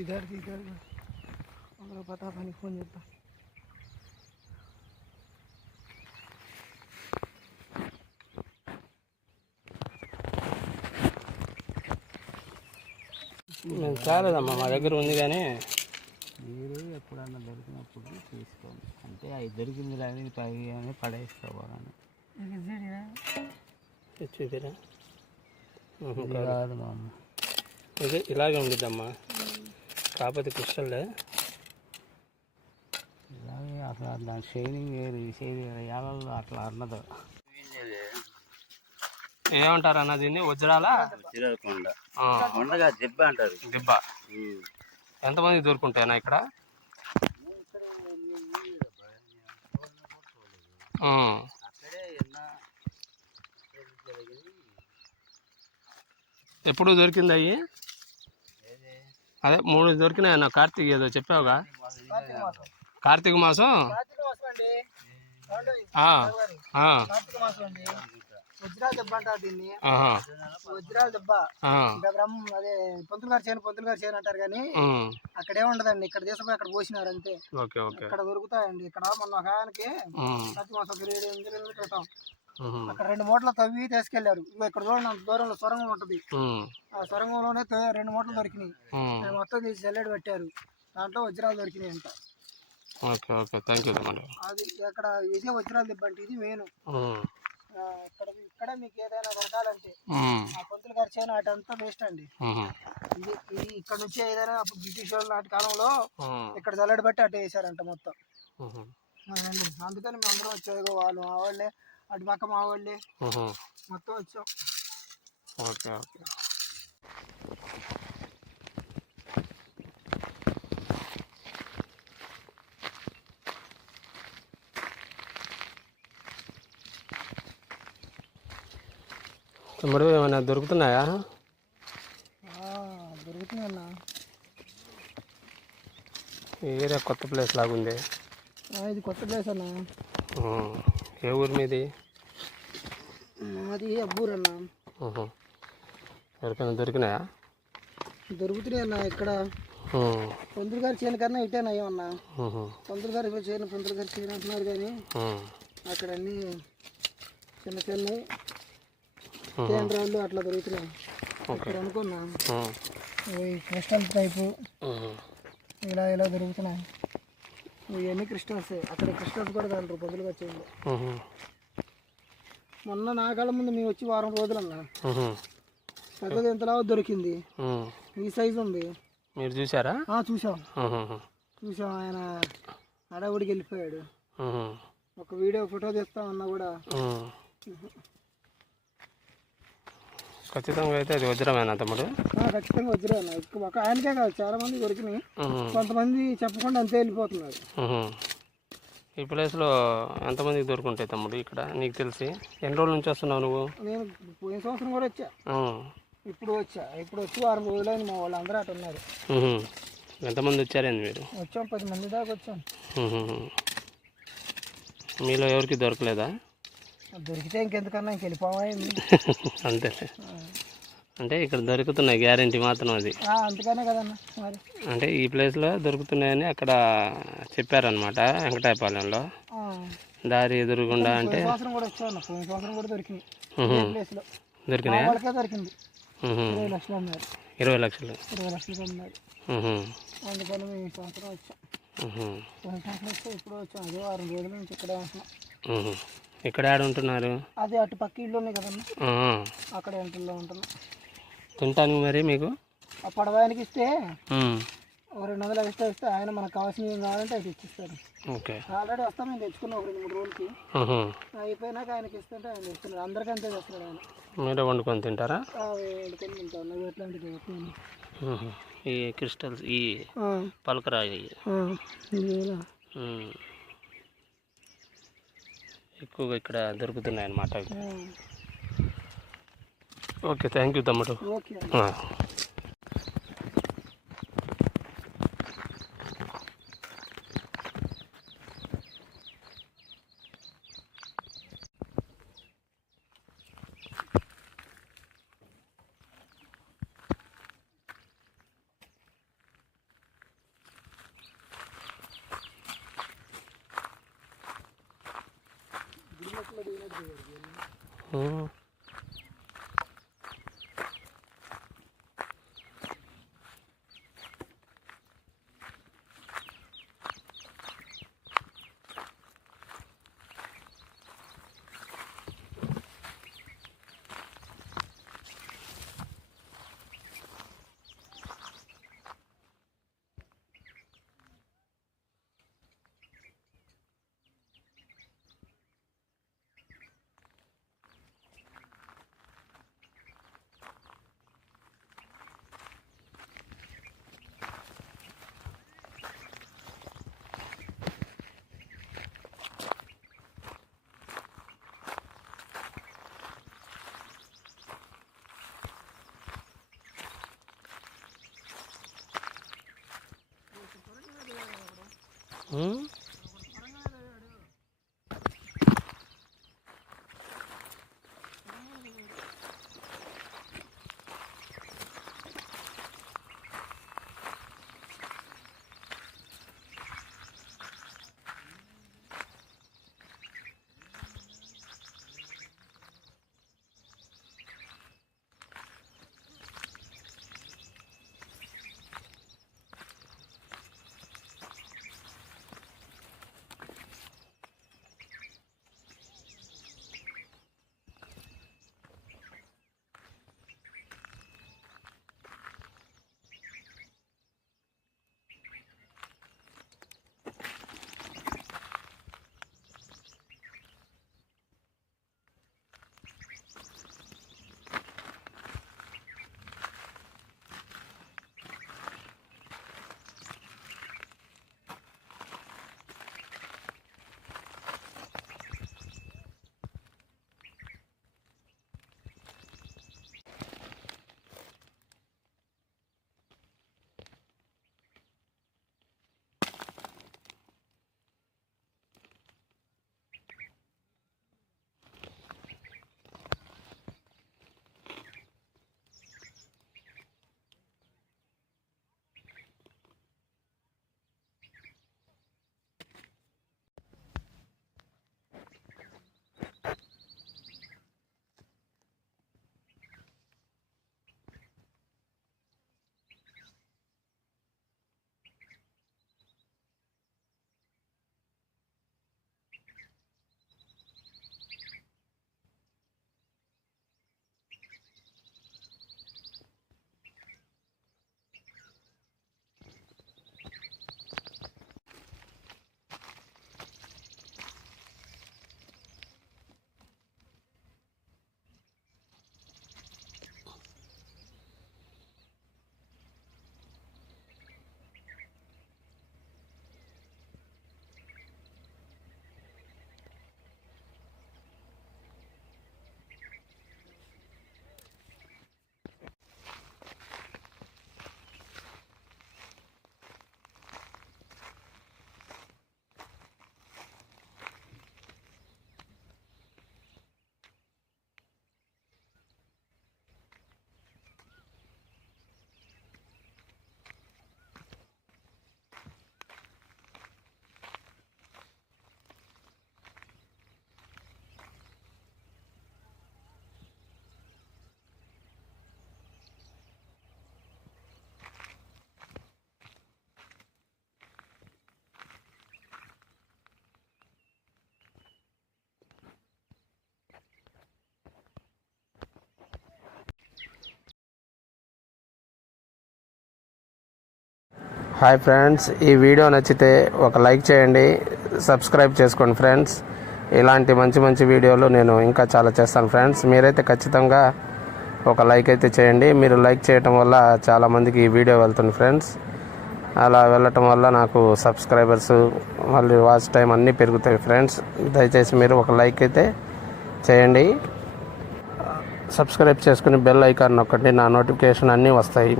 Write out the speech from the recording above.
ఇద్దరు ఇద్దరు అందులో పతాపానికి ఫోన్ చేద్దాం మేము చాలేదమ్మా మా దగ్గర ఉంది కానీ. మీరు ఎప్పుడన్నా దొరికినప్పుడు తీసుకోండి. అంటే అవి దొరికింది కానీ పై అని పడేసుకోవాలని. చూపిరా కాదు మామ. ఇది ఇలాగే ఉండిద్దమ్మా. కాకపోతే క్రిస్టల్దే ఇలాగే అసలు దాని షైనింగ్ వేరు ఈ షైనింగ్ వేరు అట్లా అన్నది. ఏమంటారు అన్న దీన్ని? వజ్రాల? చిరకొండ ఆ, కొండగా దెబ్బ అంటారు. దిబ్బ. ఎంతమంది దొరుకుంటాయన్నా ఇక్కడ? ఎప్పుడు దొరికింది అయ్యి? అదే మూడు దొరికినాయి అన్న. కార్తీక్ ఏదో చెప్పావుగా? కార్తీక మాసం? వజ్రాల దెబ్బ అంటారు దీన్ని ఆహా, వజ్రాల దెబ్బ ఆ, ఇంకా బ్రహ్మ అదే పంతులు గారు చేయను పంతులు గారు చేయను అంటారు కానీ అక్కడే ఉండదండి. ఇక్కడ తీసుకుపోయి అక్కడ పోసినారు అంతే. ఇక్కడ దొరుకుతాయండి. ఇక్కడ మొన్న ఒక ఆయనకి కార్తీక మాసం ఇరవై ఎనిమిది క్రితం. అక్కడ రెండు మూటలు తవ్వి తీసుకెళ్ళారు. ఇక్కడ చూడండి అంత దూరంలో సొరంగం ఉంటది. ఆ సొరంగంలోనే రెండు మూటలు దొరికినాయి. మొత్తం తీసి జల్లెడ పెట్టారు. దాంట్లో వజ్రాలు దొరికినాయి అంట ఓకే. ఓకే థ్యాంక్ యూ అది ఇక్కడ ఇదే వజ్రాలు దెబ్బ అంటే ఇది మెయిన్. ఇక్కడ ఇక్కడ మీకు ఏదైనా దొరకాలంటే ఆ పంతులు గారు చేయను అటంతా వేస్ట్ అండి. ఇది ఇది ఇక్కడ నుంచి ఏదైనా అప్పుడు బ్రిటిష్ వాళ్ళు నాటి కాలంలో ఇక్కడ జల్లెడ పెట్టి అటు వేసారంట మొత్తం. అందుకని మేము అందరం వచ్చాము వాళ్ళు వాళ్ళే అటు పక్క మా వాళ్ళే. మొత్తం వచ్చాం. Okay okay. తమ్ముడు ఏమైనా దొరుకుతున్నాయా? ఈ ఏరియా కొత్త ప్లేస్ లాగుంది. ఆ, ఇది కొత్త ప్లేస్ అన్న. ఏ ఊరి మీది? అది అబ్బూరు అన్న. ఉహు. ఎవరికైనా దొరికినాయా? దొరుకుతున్నాయి అన్న ఇక్కడ పంతులు గారి చేను కన్నా ఇటే నయం అన్న. ఉహు, పంతులు గారి చేను పంతులు గారి చేను అంటున్నారు కానీ అక్కడ అన్ని చిన్న చిన్నవి. ఉహు. కేంద్రాలు అట్లా దొరుకుతున్నాయి. ఇక్కడ అనుకున్నా క్రిస్టల్ టైపు. ఇలా ఇలా దొరుకుతున్నాయి. ఇవన్నీ క్రిస్టల్స్. అక్కడ క్రిస్టల్స్ కూడా గారి చేనులో ఉహు, మొన్న నా కాళ్ళ ముందు మేము వచ్చి వారం రోజులు అన్న. పెద్దది ఎంతలా దొరికింది. ఈ సైజు ఉంది. మీరు చూసారా చూసాం చూసాం ఆయన అడవుడికి వెళ్ళిపోయాడు. ఒక వీడియో ఫోటో తీస్తామన్నా కూడా. ఖచ్చితంగా అయితే అది వజ్రమేనా తమ్ముడు? ఖచ్చితంగా వజ్రా అన్న ఎక్కువ ఒక ఆయనకే కాదు చాలా మంది దొరికినాయి కొంతమంది చెప్పకుండా అంతే వెళ్ళిపోతున్నారు. ఈ ప్లేస్లో ఎంతమందికి దొరుకుంటాయి తమ్ముడు ఇక్కడ? నీకు తెలిసి? ఎన్ని రోజుల నుంచి వస్తున్నావు నువ్వు? నేను పోయిన సంవత్సరం కూడా వచ్చా. ఇప్పుడు వచ్చా. ఇప్పుడు వచ్చి వారం రోజులైన మా వాళ్ళు అందరూ అటు ఉన్నారు. ఎంతమంది వచ్చారండి మీరు? వచ్చాం పది మంది దాకా వచ్చాం. మీలో ఎవరికి దొరకలేదా? దొరికితే ఇంకెందుకన్నా ఇంక వెళ్ళిపోవాలి అంతేలే. అంటే ఇక్కడ దొరుకుతున్నాయి గ్యారంటీ మాత్రం అది. అందుకనే కదన్నా మరి. అంటే ఈ ప్లేస్లో దొరుకుతున్నాయని అక్కడ చెప్పారనమాట వెంకటాయపాలెంలో. దారి ఎదురుగుండా అంటే దొరికింది. దొరికినాయా. ఇరవై లక్షలు ఇరవై. అందుకని మేము సంవత్సరం వచ్చాం. ఇప్పుడు వచ్చాం. అదే వారం రోజుల నుంచి ఇక్కడే. ఇక్కడ ఆడ ఉంటున్నారు. అదే అటు పక్క ఇల్లు ఉన్నాయి కదన్నా. ఆ. అక్కడ ఇంట్లో ఉంటున్నాం తినటానికి మరి మీకు? ఆ పడవాయనకి ఇస్తే ఉమ్. ఒక రెండు వందలు ఎక్స్ట్రా ఇస్తే ఆయన మనకు కావాల్సినవి ఏం కావాలంటే అది ఇచ్చిస్తాడు ఓకే. ఆల్రెడీ వస్తాం మేము తెచ్చుకున్నాం ఒక రెండు మూడు రోజులకి. అయిపోయినాక ఆయనకి ఇస్తుంటే ఆయన తెస్తున్నాడు అందరికీ అంతే చేస్తున్నాడు ఆయన. మీరే వండుకొని తింటారా? వండుకొని తింటాం. నువ్వు ఎట్లాంటిది. ఈ క్రిస్టల్స్ ఈ పలకరాయి. ఎక్కువగా ఇక్కడ దొరుకుతున్నాయి అన్నమాట ఓకే థ్యాంక్ యూ తమ్ముడు. ఓకే ఆ. హాయ్ ఫ్రెండ్స్ ఈ వీడియో నచ్చితే ఒక లైక్ చేయండి సబ్స్క్రైబ్ చేసుకోండి ఫ్రెండ్స్ ఇలాంటి మంచి మంచి వీడియోలు నేను ఇంకా చాలా చేస్తాను ఫ్రెండ్స్ మీరైతే ఖచ్చితంగా ఒక లైక్ అయితే చేయండి. మీరు లైక్ చేయటం వల్ల చాలామందికి ఈ వీడియో వెళ్తుంది ఫ్రెండ్స్ అలా వెళ్ళటం వల్ల నాకు సబ్స్క్రైబర్స్ మళ్ళీ వాచ్ టైం అన్నీ పెరుగుతాయి ఫ్రెండ్స్ దయచేసి మీరు ఒక లైక్ అయితే చేయండి. సబ్స్క్రైబ్ చేసుకుని బెల్ ఐకాన్ నొక్కండి. నా నోటిఫికేషన్ అన్నీ వస్తాయి.